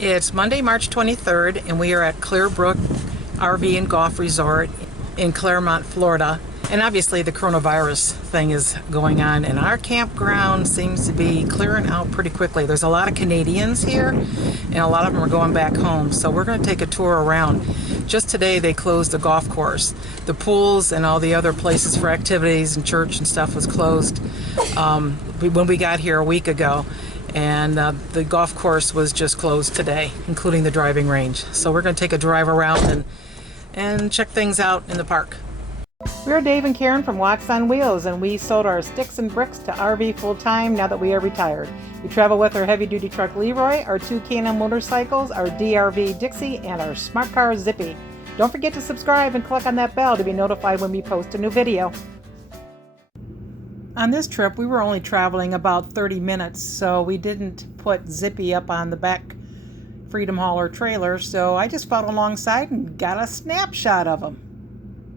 It's Monday, March 23rd, and we are at Clerbrook RV and Golf Resort in Clermont, Florida. And obviously the coronavirus thing is going on, and our campground seems to be clearing out pretty quickly. There's a lot of Canadians here, and a lot of them are going back home. So we're going to take a tour around. Just today they closed the golf course. The pools and all the other places for activities and church and stuff was closed when we got here a week ago. And the golf course was just closed today, including the driving range. So we're going to take a drive around and check things out in the park. We're Dave and Karen from Walks on Wheels, and we sold our sticks and bricks to RV full-time now that we are retired. We travel with our heavy-duty truck Leroy, our two Can-Am motorcycles, our DRV Dixie, and our smart car Zippy. Don't forget to subscribe and click on that bell to be notified when we post a new video. On this trip, we were only traveling about 30 minutes, so we didn't put Zippy up on the back Freedom Hauler trailer, so I just followed alongside and got a snapshot of him.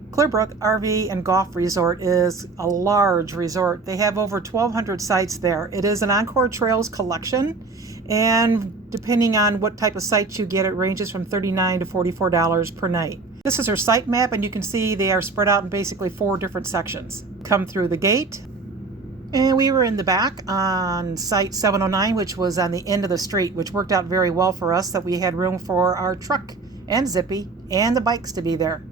Clerbrook RV and Golf Resort is a large resort. They have over 1,200 sites there. It is an Encore Trails collection, and depending on what type of sites you get, it ranges from $39 to $44 per night. This is our site map, and you can see they are spread out in basically 4 different sections. Come through the gate, and we were in the back on site 709, which was on the end of the street, which worked out very well for us that we had room for our truck and Zippy and the bikes to be there.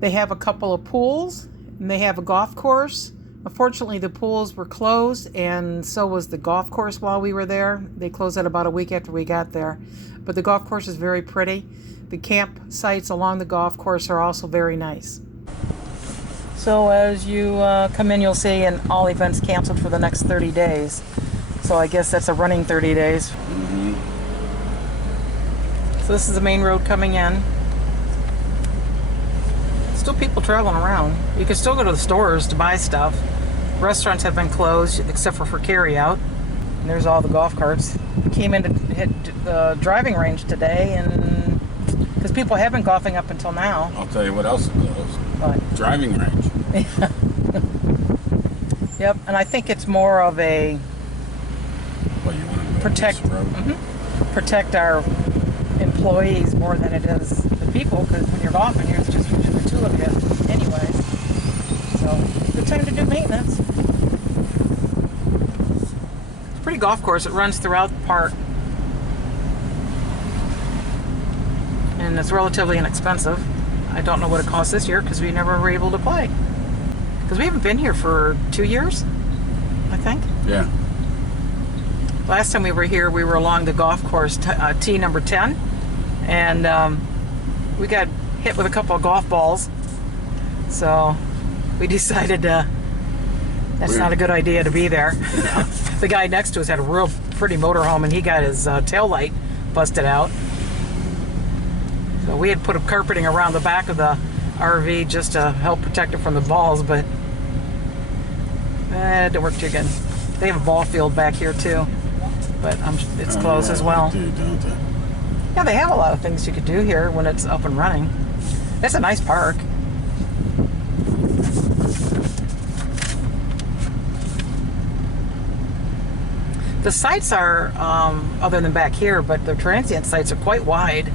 They have a couple of pools, and they have a golf course. Unfortunately, the pools were closed, and so was the golf course while we were there. They closed it about a week after we got there. But the golf course is very pretty. The campsites along the golf course are also very nice. So as you come in, you'll see all events canceled for the next 30 days. So I guess that's a running 30 days. Mm-hmm. So this is the main road coming in. Still people traveling around. You can still go to the stores to buy stuff. Restaurants have been closed except for carry out. And there's all the golf carts. We came in to hit the driving range today, and because people have been golfing up until now. I'll tell you what else is closed. What? Driving range. Yep, and I think it's more of a Well, you want to protect our employees more than it is the people, because when you're golfing, it's just usually the 2 of you anyways. So, good time to do maintenance. It's a pretty golf course. It runs throughout the park. And it's relatively inexpensive. I don't know what it costs this year because we never were able to play. Because we haven't been here for 2 years, I think. Yeah. Last time we were here, we were along the golf course, tee number 10. And we got hit with a couple of golf balls. So we decided that's not a good idea to be there. Yeah. The guy next to us had a real pretty motorhome, and he got his tail light busted out. So we had put a carpeting around the back of the RV just to help protect it from the balls, but it didn't work too good. They have a ball field back here too, but it's closed as well. They do, don't they? Yeah, they have a lot of things you could do here when it's up and running. It's a nice park. The sites are, other than back here, but the transient sites are quite wide.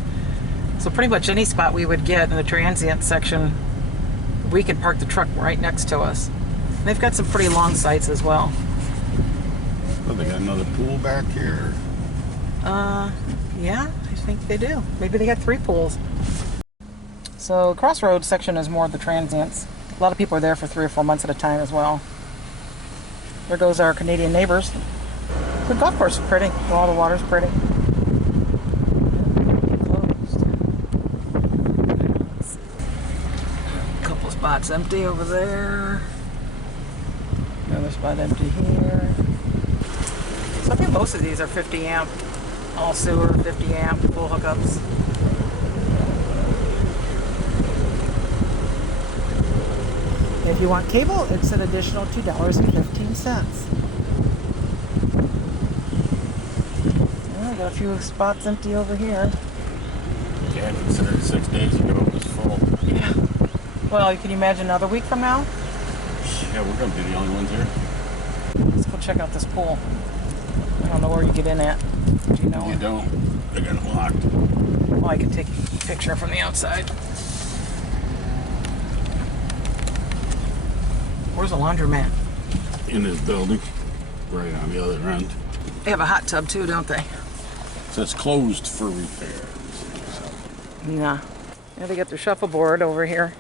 So pretty much any spot we would get in the transient section, we can park the truck right next to us. And they've got some pretty long sites as well. Well, they got another pool back here. Yeah, I think they do. Maybe they got 3 pools. So Crossroads section is more of the transients. A lot of people are there for 3 or 4 months at a time as well. There goes our Canadian neighbors. The golf course is pretty. All the water's pretty. Couple spots empty over there. Another spot empty here. So I think most of these are 50 amp. All sewer, 50 amp, full hookups. If you want cable, it's an additional $2.15. Got a few spots empty over here. Yeah, consider 6 days ago it was full. Yeah. Well, can you imagine another week from now? Yeah, we're going to be the only ones here. Let's go check out this pool. I don't know where you get in at. Do you know? You don't. I got it locked. Oh, I can take a picture from the outside. Where's the laundromat? In this building, right on the other end. They have a hot tub too, don't they? It says closed for repairs. Yeah. Yeah, they got their shuffleboard over here.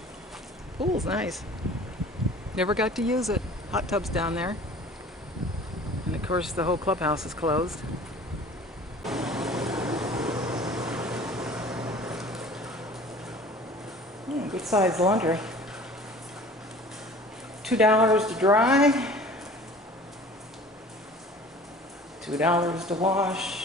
Pool's nice. Never got to use it. Hot tub's down there. And of course the whole clubhouse is closed. Good sized laundry. $2 to dry. $2 to wash.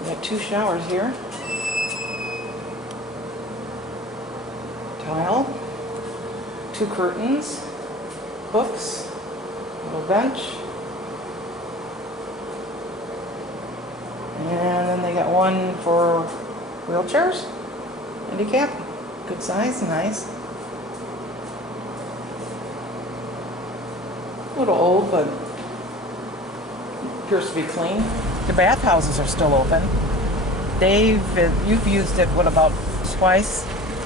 We got 2 showers here. Tile. 2 curtains. Books. Little bench. And then they got one for wheelchairs. Handicap. Good size, nice. A little old, but appears to be clean. The bathhouses are still open. Dave, you've used it, what, about twice?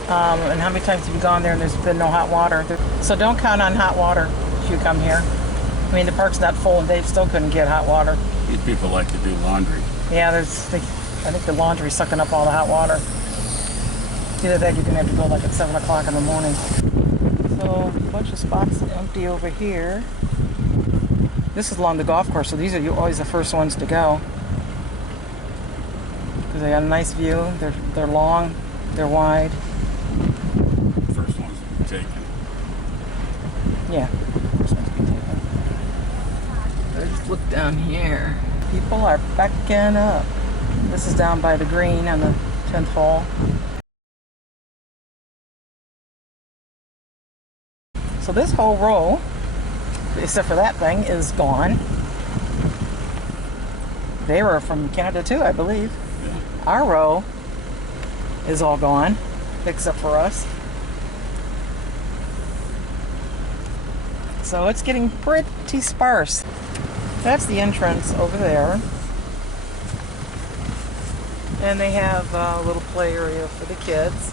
And how many times have you gone there and there's been no hot water? So don't count on hot water if you come here. I mean, the park's not full and Dave still couldn't get hot water. These people like to do laundry. Yeah, I think the laundry's sucking up all the hot water. Either that, you're gonna have to go like at 7 o'clock in the morning. So a bunch of spots empty over here. This is along the golf course, so these are always the first ones to go. Because they got a nice view. They're long, they're wide. First ones to be taken. Yeah, first ones to be taken. Let's look down here. People are backing up. This is down by the green on the 10th hole. So this whole row, except for that thing, is gone. They were from Canada too, I believe. Yeah. Our row is all gone, except for us. So it's getting pretty sparse. That's the entrance over there. And they have a little play area for the kids.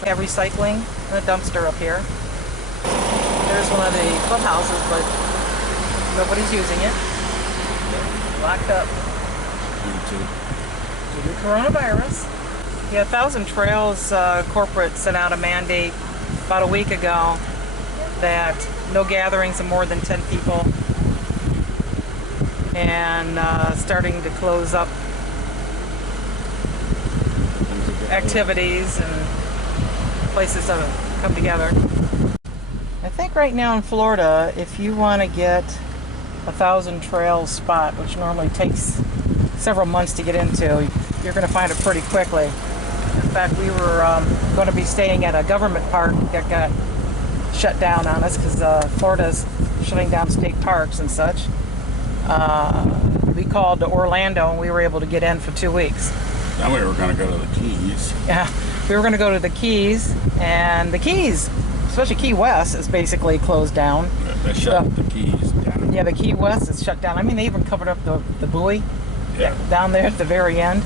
They have recycling and a dumpster up here. There's one of the clubhouses, but nobody's using it. Locked up due to coronavirus. Yeah, 1,000 Trails corporate sent out a mandate about a week ago that no gatherings of more than 10 people, and starting to close up activities and places to come together. I think right now in Florida, if you want to get a 1,000 Trails spot, which normally takes several months to get into, you're going to find it pretty quickly. In fact, we were going to be staying at a government park that got shut down on us because Florida's shutting down state parks and such. We called to Orlando and we were able to get in for 2 weeks. Then we were going to go to the Keys. Yeah, we were going to go to the Keys, and the Keys, especially Key West, is basically closed down. They shut the Keys down. Yeah, the Key West is shut down. I mean, they even covered up the buoy down there at the very end.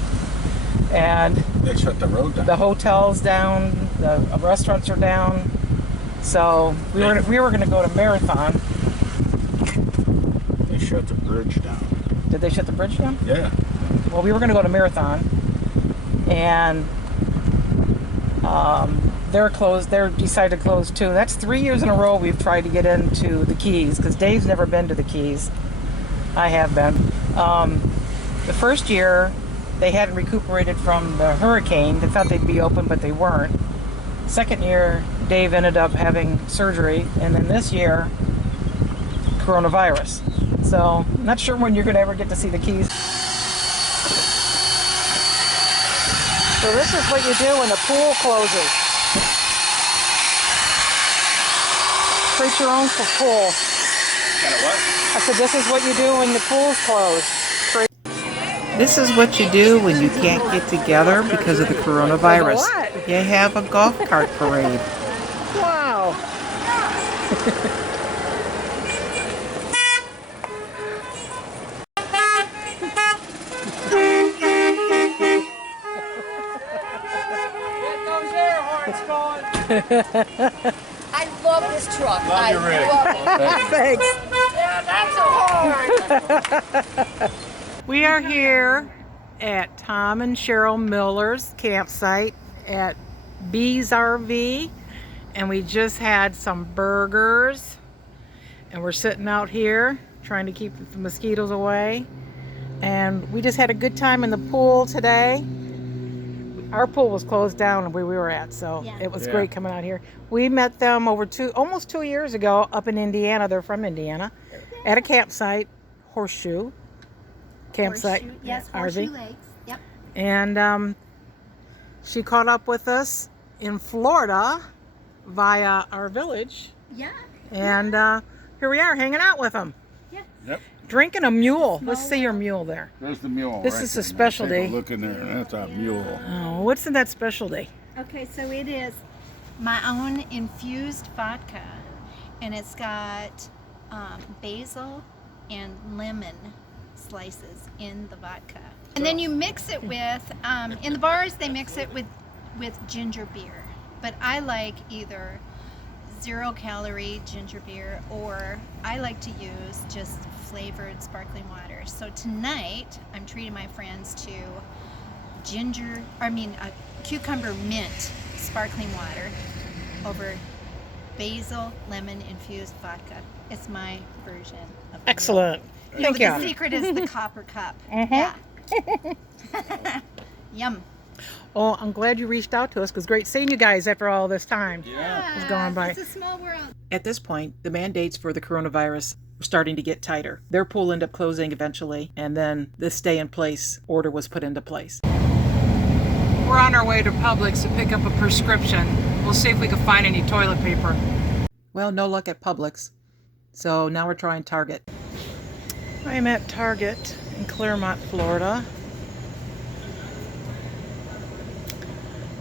And they shut the road down. The hotel's down, the restaurants are down. So we were going to go to Marathon. They shut the bridge down. Did they shut the bridge down? Yeah. Well, we were going to go to Marathon, and they're closed. They're decided to close too. That's 3 years in a row we've tried to get into the Keys, because Dave's never been to the Keys. I have been. The first year, they hadn't recuperated from the hurricane. They thought they'd be open, but they weren't. Second year, Dave ended up having surgery, and then this year, coronavirus. So, not sure when you're going to ever get to see the Keys. So this is what you do when the pool closes. Create your own pool. I said, this is what you do when the pool's closed. This is what you do when you can't get together because of the coronavirus. You have a golf cart parade. Wow. I love this truck. Love your rig. Thanks. Yeah, that's so hard. We are here at Tom and Cheryl Miller's campsite at Bees RV, and we just had some burgers, and we're sitting out here trying to keep the mosquitoes away, and we just had a good time in the pool today. Our pool was closed down where we were at, so it was great coming out here. We met them almost 2 years ago up in Indiana. They're from Indiana, at a campsite, Horseshoe campsite. Yes, Horseshoe Lakes. Yep. And she caught up with us in Florida via our village. Yeah. And here we are hanging out with them. Yes. Yep. Drinking a mule. Let's see your mule there. There's the mule. This is a specialty. Take a look in there. That's a mule. Oh, what's in that specialty? Okay, so it is my own infused vodka, and it's got basil and lemon slices in the vodka. And then you mix it with, in the bars they mix it with ginger beer. But I like either 0-calorie ginger beer, or I like to use just flavored sparkling water. So tonight I'm treating my friends to cucumber mint sparkling water over basil lemon infused vodka. It's my version of the Excellent. Thank you. The secret is the copper cup. Yeah. Yum. Oh, I'm glad you reached out to us, because great seeing you guys after all this time. Yeah. It's going by. It's a small world. At this point, the mandates for the coronavirus were starting to get tighter. Their pool ended up closing eventually, and then the stay-in-place order was put into place. We're on our way to Publix to pick up a prescription. We'll see if we can find any toilet paper. Well, no luck at Publix, so now we're trying Target. I'm at Target in Clermont, Florida.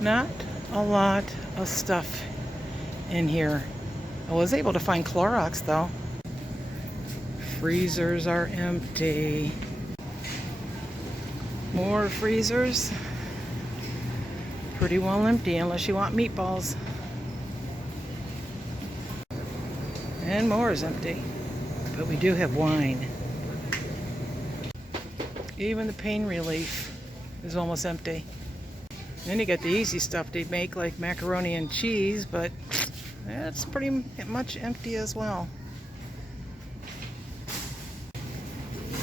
Not a lot of stuff in here. I was able to find Clorox though. Freezers are empty. More freezers. Pretty well empty unless you want meatballs. And more is empty. But we do have wine. Even the pain relief is almost empty. Then you got the easy stuff they make, like macaroni and cheese, but that's pretty much empty as well.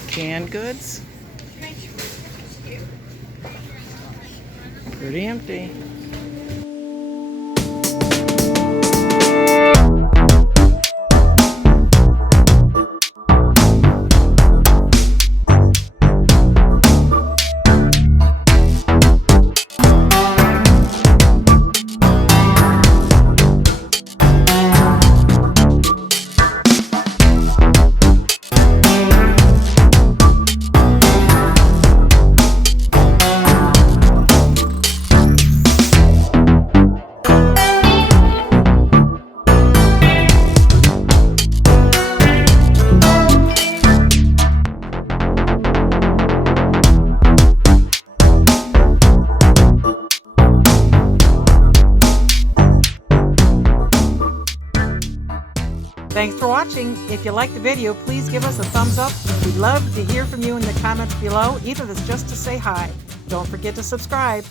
Canned goods, pretty empty. Thanks for watching. If you liked the video, please give us a thumbs up. We'd love to hear from you in the comments below, even if it's just to say hi. Don't forget to subscribe.